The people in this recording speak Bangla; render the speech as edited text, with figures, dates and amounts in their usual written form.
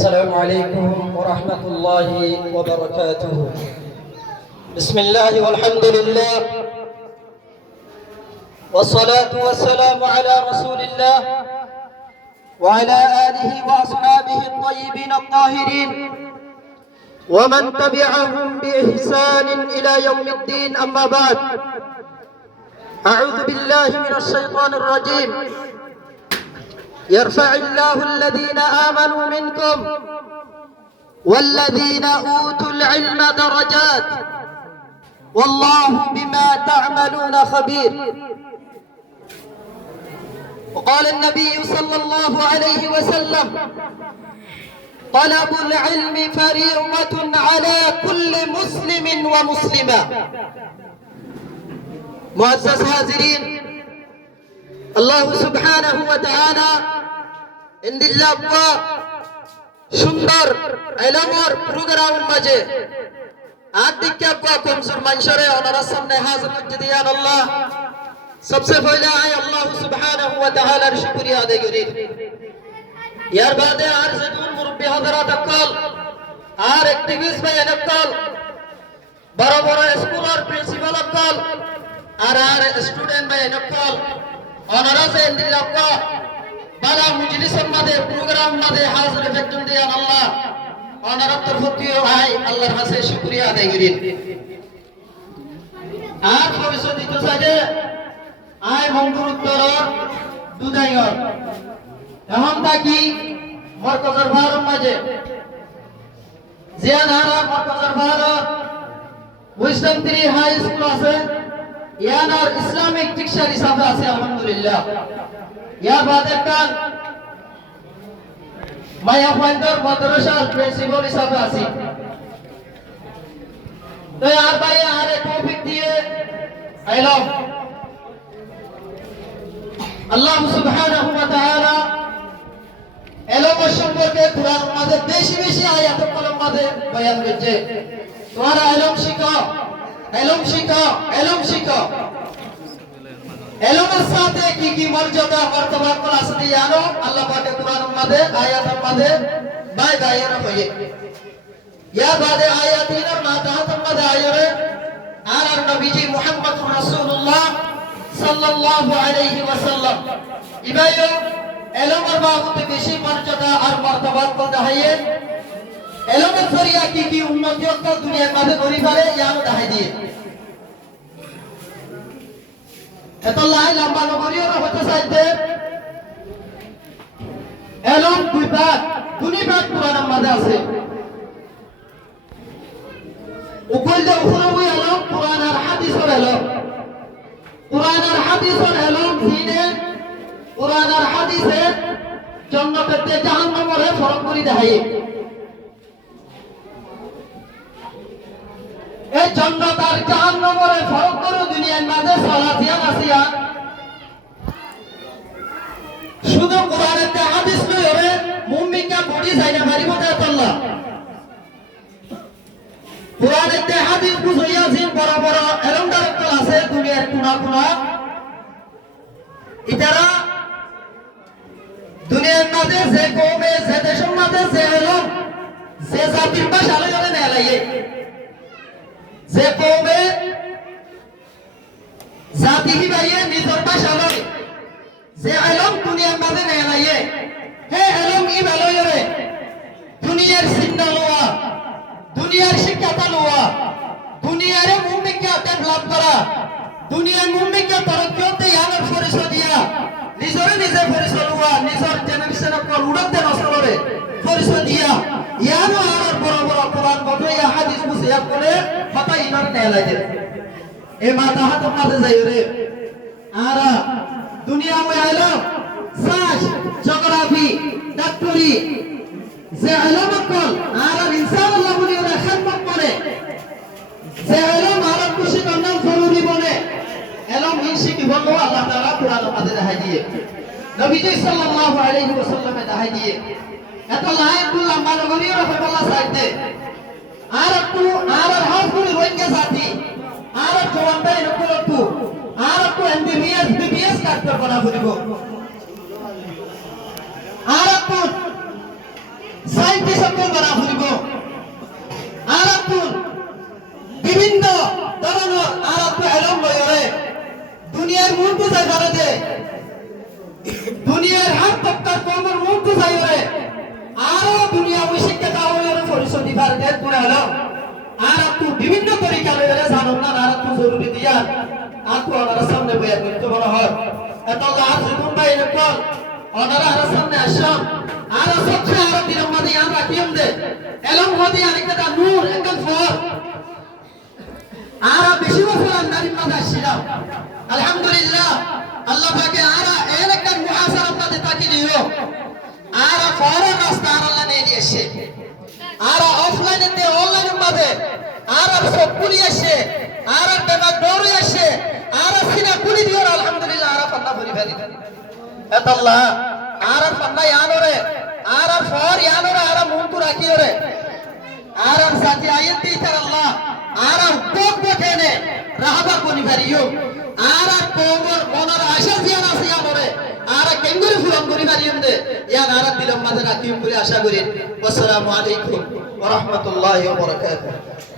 السلام عليكم ورحمة الله وبركاته. بسم الله والحمد لله والصلاة والسلام على رسول الله وعلى آله وأصحابه الطيبين الطاهرين ومن تبعهم بإحسان إلى يوم الدين. أما بعد، أعوذ بالله من الشيطان الرجيم. يرفع الله الذين آمنوا منكم والذين أوتوا العلم درجات والله بما تعملون خبير. وقال النبي صلى الله عليه وسلم: طلب العلم فريضة على كل مسلم ومسلمة. معزز حاضرين، আল্লাহ সুবহানাহু ওয়া তাআলা ইনদিল্লাহ সুন্দর ইলমের প্রোগ্রাম মাঝে আদিকে কমজোর মানুষরে ওনার সামনে হাজির করে দিয়ান আল্লাহ। सबसे पहले आए अल्लाह सुब्हानहु व तआला शुक्रिया अदा करी। यार बादे आर जदून मुरब्बी हजरात अक्कल आर एक्टिविस्ट भाई अक्कल बड़ा बड़ा स्कूल और प्रिंसिपल अक्कल आर स्टूडेंट भाई अक्कल ओनारा से इंदिल्लाह का बड़ा मजलिस मदे प्रोग्राम मदे हाजिर फेक्टन दिया अल्लाह ओनारा तरफतियो आए अल्लाहर काছে शुक्रिया अदा करी। आर भविष्य दितो साजे आय मंगुर उत्तर दुदाइर এখন থাকি মরকজের ভারত মাঝে জিয়ানারা মরকজের ভারত উইজডম 3 হাই স্কুল আছে ইয়ানার ইসলামিক টিচার হিসাবে আছে আলহামদুলিল্লাহ। ইয়া বাদে কান মায়া পয়েন্টার মাদ্রাসার প্রিন্সিপাল হিসাবে আছে। তো আর ভাই আরে টপিক দিয়ে আইলাম আল্লাহ সুবহানাহু ওয়া তাআলা এলম সম্পর্কে কুরআন মাঝে বেশি বেশি আয়াত কলম মাঝে বয়ান করেছে। তোমরা এলম শিখো, এলম শিখো, এলম শিখো। এলমের সাথে কি কি মর্যাদা মর্তবা কোন আছে জানো আল্লাহ পাকের কুরআন মাঝে আয়াতের মাঝে বাই বায়ান হয়ে। ইয়া বাদে আয়াতিনের মাতাহাতের মাঝে আয়রে আর নবীজি মুহাম্মদুর রাসূলুল্লাহ সাল্লাল্লাহু আলাইহি ওয়াসাল্লাম ইবাইও এলমের বাবতে বেশি মর্যাদা আর মর্তবা দেখাইয়ে এলমের জরিয়া কি কি উন্নতি হতো দুনিয়ার মাঝে করি পারে ইয়াও দেখাই দিয়ে এত লাই লম্বা নগরীয় হতে চাইতে এলম দুই ভাগ কুরআনের মাঝে আছে। উকল যে উখরবি এলম কুরআন আর হাদিসের এলম। কুরআন আর হাদিসের এলম জিনে কুরআন আর হাদিসে জান্নাতে জাহান্নামে ফরক করি দেখাই। এই জান্নাত আর জাহান্নামে ফরক করে দুনিয়ার মাঝে সালাতিয়ান আসিয়া শুধু কুরআনের তে হাদিস লই হবে মুমিনকে বডি যাইনা মারিব তে আল্লাহ। কুরআনের তে হাদিস বুঝাইয়া জিন বড় বড় এলমদার আছে দুনিয়ার কোনা কোনা ইতারা দুনিয়ার মাঝে যে কওমে যে দেশের মাঝে যে এলম যে জাতির ভাষা আলাদা না লাগে যে কওমে জাতি হিবাইয়ে নিজের ভাষা লয় যে এলম দুনিয়ার মাঝে না লাগে হে এলম ই ভালো রে দুনিয়ার চিন্তা লওয়া দুনিয়ার শিক্ষা লওয়া দুনিয়ারে মুমিনকে ডেভেলপ করা দুনিয়ার মুমিনকে তরক্কিতে ইয়ানের পরিচয় দিয়া নিজরে নিজে পরিচয় লওয়া নিজের জেনারেশনের পর উড়তে নসলরে পরিচয় দিয়া ইয়ানো আর বড় বড় কোরআন বইয়া হাদিস বুঝিয়া করে কথা ইনার নেলাই দে এ মাথা হাত মাঝে যাই রে আরা দুনিয়া মে আইলো সায়েন্স জিওগ্রাফি ডাক্তারি যে ইলম কল আর ইনসান আল্লাহ বলি ওরা খেদমত করে যে ইলম আর খুশি করনা জরুরি বলে ইলম ইনসি কি বললো আল্লাহ তাআলা কুরআন মাঝে দেখাই দিয়ে নবীজি সাল্লাল্লাহু আলাইহি ওয়াসাল্লাম দেখাই দিয়ে এত লাইকুল লম্বা নগরী রাহমাতুল্লাহ সাইতে আর একটু আর হাত করে রইকে সাথী আর জওয়ানটাই নকলতু আর একটু এমবিবিএস বিবিএস কাটতে করা করিব আর একটু সাইন্টিস্ট সকল বানা ফুরিব আর আপন বিভিন্ন ধরনের আর আপন এলম লয়রে দুনিয়ার মূল বুঝাই ভারতে দুনিয়ার হাত তক্তার কমর মূল বুঝাই রে আরো দুনিয়া ওই শিক্ষা দাওয়ার পরিচয় দিবার দেশ পুরা হলো আর আপনি বিভিন্ন তরিকা লয়রে জানো না আর আপনি জরুরি দিয়া আপনি ওনার সামনে বইয়া করতে বলা হয় এত আর জীবন ভাই এরকম ওনারা আর সামনে আসেন আর সবচেয়ে আর দিনের মধ্যে আমরা কিয়ম দে এলম হদি আরেকটা নূর একদম ফর আর বেশি বছর আন্দারির মাঝে আসছিলাম আলহামদুলিল্লাহ আল্লাহ পাকে আর এর একটা মুহাসার আপনাদের তাকি দিও আর ফরের রাস্তা আর আল্লাহ নিয়ে এসে আর অফলাইনে অনলাইনের মাঝে আর সব পুলি আসে আর বেমাক দৌড়ে আসে আর সিনা পুলি দিও আলহামদুলিল্লাহ আর পান্না ভরি ফেলি এত আল্লাহ আর পান্না ইয়ানোরে আর ফর ইয়ানোরে আর মুন্টু রাখিওরে আর সাথে আয়াত দিতার আল্লাহ আর উপক বটেনে রাহাবা কোনি ভারিও আর কোমর মনের আশা জিয়ান আছে আমরে আর কেঙ্গুরি ফুলম করি ভারিম দে ইয়া নারা দিলম মাঝে রাখিম বলে আশা করি আসসালামু আলাইকুম ওয়া রাহমাতুল্লাহি ওয়া বারাকাতুহু